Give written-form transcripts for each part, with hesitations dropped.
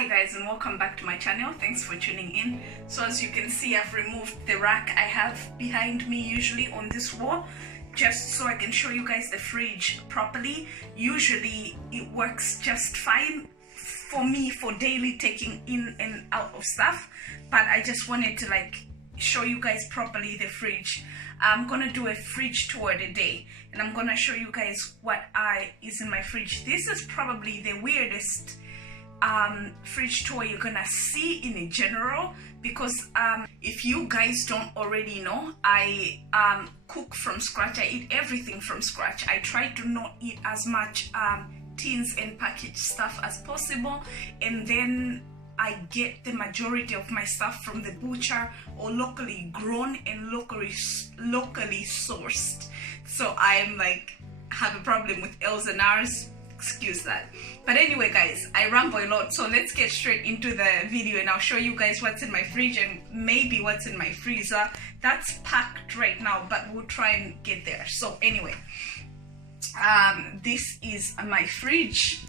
Hi guys, and welcome back to my channel. Thanks for tuning in. So as you can see, I've removed the rack I have behind me usually on this wall, just so I can show you guys the fridge properly. Usually it works just fine for me for daily taking in and out of stuff, but I just wanted to show you guys properly the fridge. I'm gonna do a fridge tour today, and I'm gonna show you guys what is in my fridge. This is probably the weirdest fridge tour you're gonna see in general, because if you guys don't already know, I cook from scratch. I eat everything from scratch. I try to not eat as much tins and packaged stuff as possible, and then I get the majority of my stuff from the butcher or locally grown and locally sourced. So I'm have a problem with L's and R's. Excuse that. But anyway guys, I ramble a lot, so let's get straight into the video and I'll show you guys what's in my fridge and maybe what's in my freezer. That's packed right now, but we'll try and get there. So anyway, this is my fridge,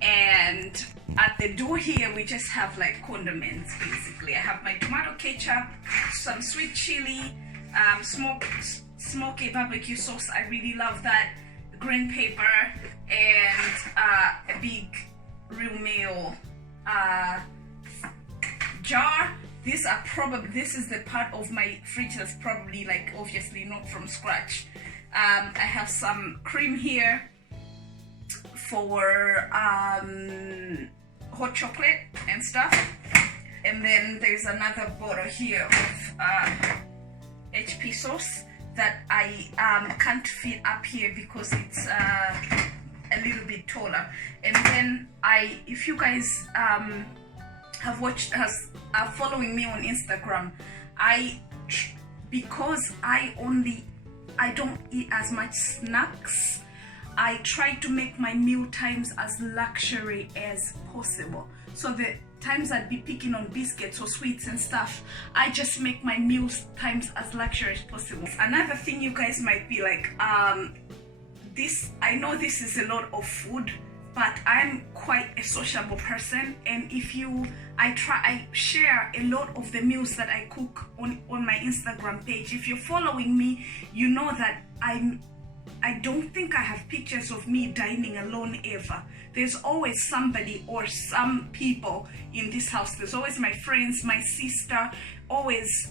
and at the door here we just have condiments basically. I have my tomato ketchup, some sweet chili, smoky barbecue sauce, I really love that, green pepper, and a big real meal jar. This is the part of my fridge that's probably obviously not from scratch. I have some cream here for hot chocolate and stuff, and then there's another bottle here of HP sauce that I can't fit up here because it's a little bit taller. And then if you guys are following me on Instagram, because I don't eat as much snacks, I try to make my meal times as luxury as possible. So the times I'd be picking on biscuits or sweets and stuff, I just make my meal times as luxury as possible. Another thing you guys might be I know this is a lot of food, but I'm quite a sociable person, and I share a lot of the meals that I cook on my Instagram page. If you're following me, you know that I don't think I have pictures of me dining alone ever. There's always somebody or some people in this house. There's always my friends, my sister, always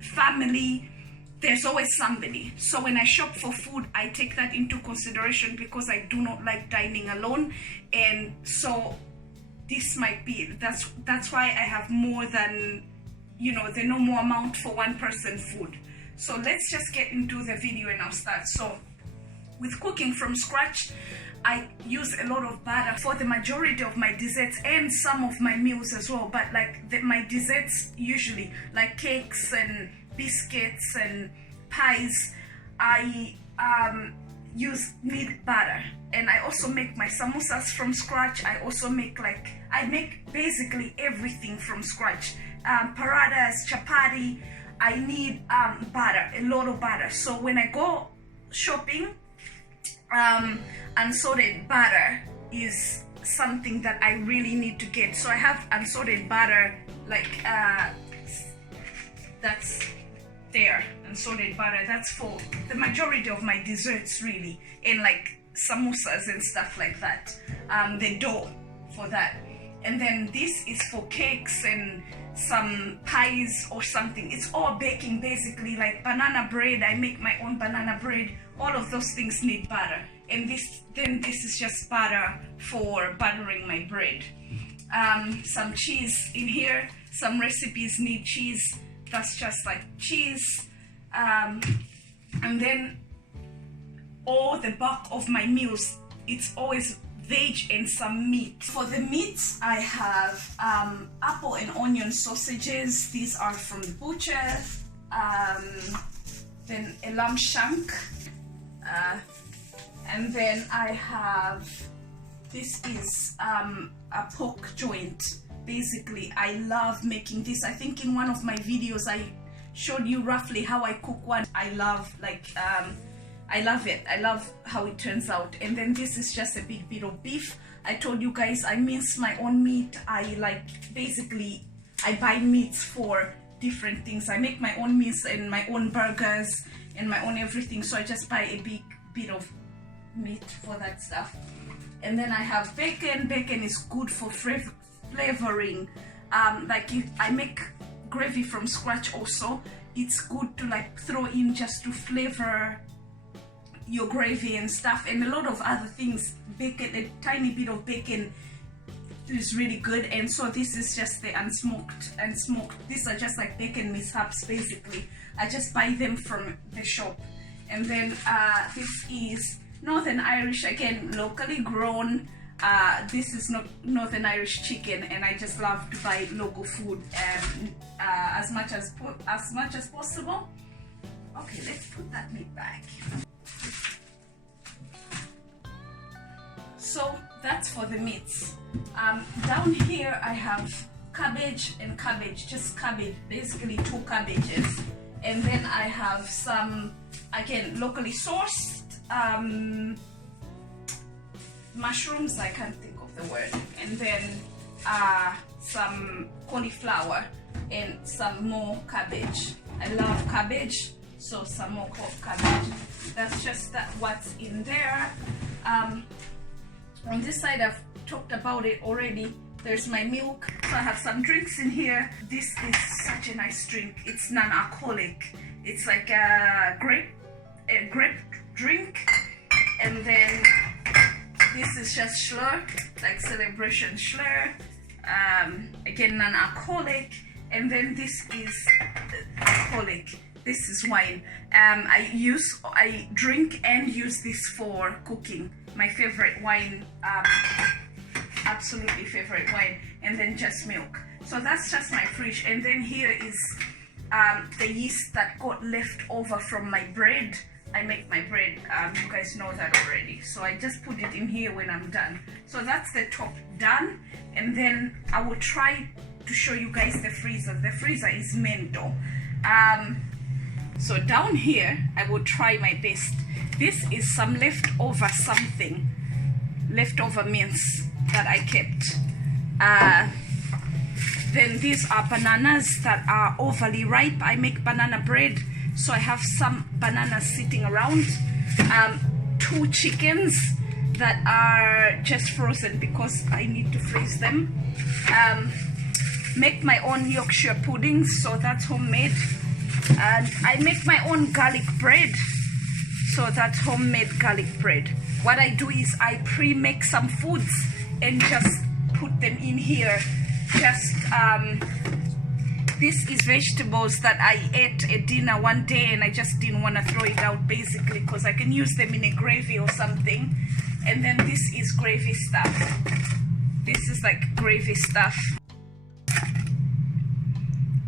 family. There's always somebody. So when I shop for food, I take that into consideration because I do not like dining alone. And so this might be, that's why I have more than, the normal amount for one person food. So let's just get into the video and I'll start. So with cooking from scratch, I use a lot of butter for the majority of my desserts and some of my meals as well. But my desserts usually, like cakes and biscuits and pies, I need butter. And I also make my samosas from scratch. I also make I make basically everything from scratch. Paradas, chapati, I need butter, a lot of butter. So when I go shopping, unsalted butter is something that I really need to get. So I have unsalted butter, that's there, unsalted butter. That's for the majority of my desserts really, and samosas and stuff like that. The dough for that. And then this is for cakes and some pies or something. It's all baking basically, like banana bread. I make my own banana bread. All of those things need butter. And this is just butter for buttering my bread. Some cheese in here. Some recipes need cheese. That's just cheese. And then all the bulk of my meals, it's always veg and some meat. For the meats, I have apple and onion sausages. These are from the butcher. Then a lamb shank. And then I have, this is a pork joint. Basically, I love making this. I think in one of my videos I showed you roughly how I cook one. I love I love it. I love how it turns out. And then this is just a big bit of beef. I told you guys I mince my own meat. I buy meats for different things. I make my own meats and my own burgers and my own everything, so I just buy a big bit of meat for that stuff. And then I have bacon. Bacon is good for flavoring. Like if I make gravy from scratch also, it's good to like throw in just to flavor your gravy and stuff, and a lot of other things. Bacon, a tiny bit of bacon is really good. And so this is just the unsmoked and smoked. These are just like bacon mishaps basically. I just buy them from the shop. And then this is Northern Irish, again locally grown. This is not Northern Irish chicken, and I just love to buy local food as much as possible. Okay, let's put that meat back. So that's for the meats. Down here I have cabbage and cabbage, just cabbage, basically 2 cabbages. And then I have some, again, locally sourced mushrooms, I can't think of the word. And then some cauliflower and some more cabbage. I love cabbage, so some more cabbage. That's just what's in there. On this side I've talked about it already. There's my milk. So I have some drinks in here. This is such a nice drink. It's non-alcoholic. It's like a grape drink. And then this is just Schlur, like Celebration Schlur. Again, non-alcoholic. And then this is alcoholic. This is wine. I drink and use this for cooking. My favorite wine, absolutely favorite wine. And then just milk. So that's just my fridge. And then here is the yeast that got left over from my bread. I make my bread, you guys know that already. So I just put it in here when I'm done. So that's the top done. And then I will try to show you guys the freezer. The freezer is mento. So down here, I will try my best. This is some leftover something, leftover mince that I kept. Then these are bananas that are overly ripe. I make banana bread, so I have some bananas sitting around. 2 chickens that are just frozen because I need to freeze them. Make my own Yorkshire puddings, so that's homemade. And I make my own garlic bread, so that's homemade garlic bread. What I do is I pre-make some foods and just put them in here. Just this is vegetables that I ate at dinner one day and I just didn't want to throw it out, basically, because I can use them in a gravy or something. And then this is gravy stuff. This is like gravy stuff.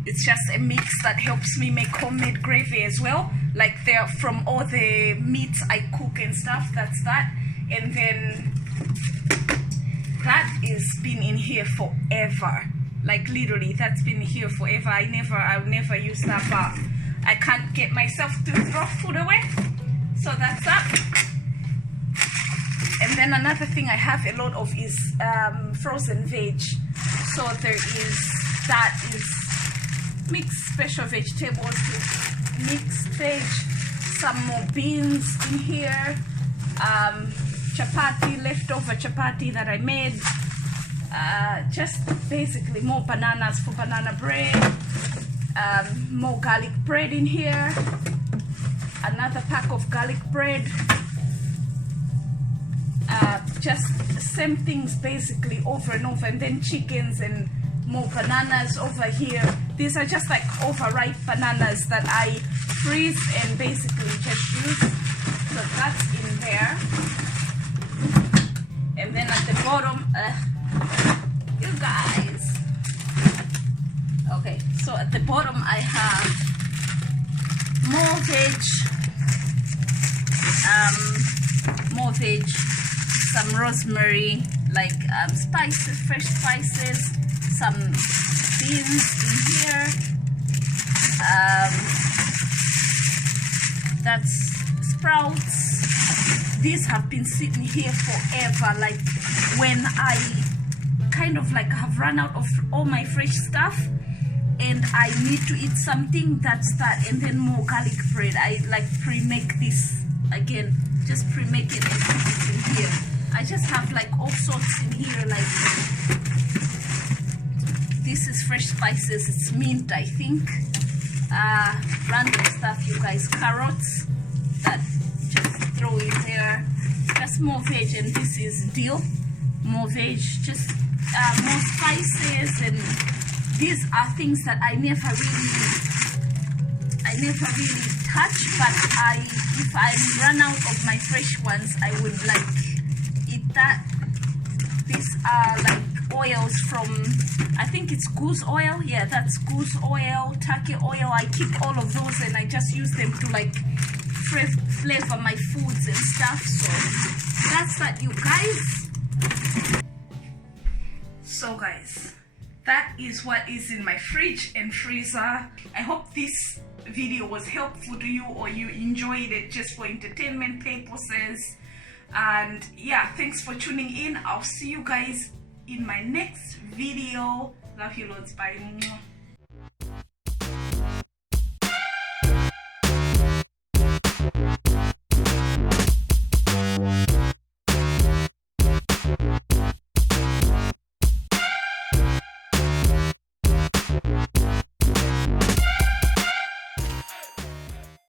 It's just a mix that helps me make homemade gravy as well. Like they're from all the meats I cook and stuff, that's that. And then that is been in here forever. Like literally, that's been here forever. I'll never use that, but I can't get myself to throw food away. So that's that. And then another thing I have a lot of is frozen veg. So there is, that is mixed special vegetables with mixed veg, some more beans in here, chapati, leftover chapati that I made, just basically more bananas for banana bread, more garlic bread in here, another pack of garlic bread, just same things basically over and over, and then chickens and more bananas over here. These are just like overripe bananas that I freeze and basically just use. So that's in there. And then at the bottom, you guys. Okay, so at the bottom I have more veg, some rosemary, like spices, fresh spices, some beans in here. That's sprouts. These have been sitting here forever, like when I kind of like have run out of all my fresh stuff and I need to eat something, that's that. And then more garlic bread. I like pre-make this again, just pre-make it and put it in here. I just have like all sorts in here, like this is fresh spices, it's mint, I think. Random stuff, you guys. Carrots that just throw in there. Just more veg, and this is dill. More veg, just more spices, and these are things that I never really touch. But if I run out of my fresh ones, I would like eat that. These are like oils from, I think it's goose oil. Yeah, that's goose oil, turkey oil. I keep all of those and I just use them to like flavor my foods and stuff. So that's that, you guys. So guys, that is what is in my fridge and freezer. I hope this video was helpful to you, or you enjoyed it just for entertainment purposes. And yeah, thanks for tuning in. I'll see you guys in my next video. Love you loads. Bye.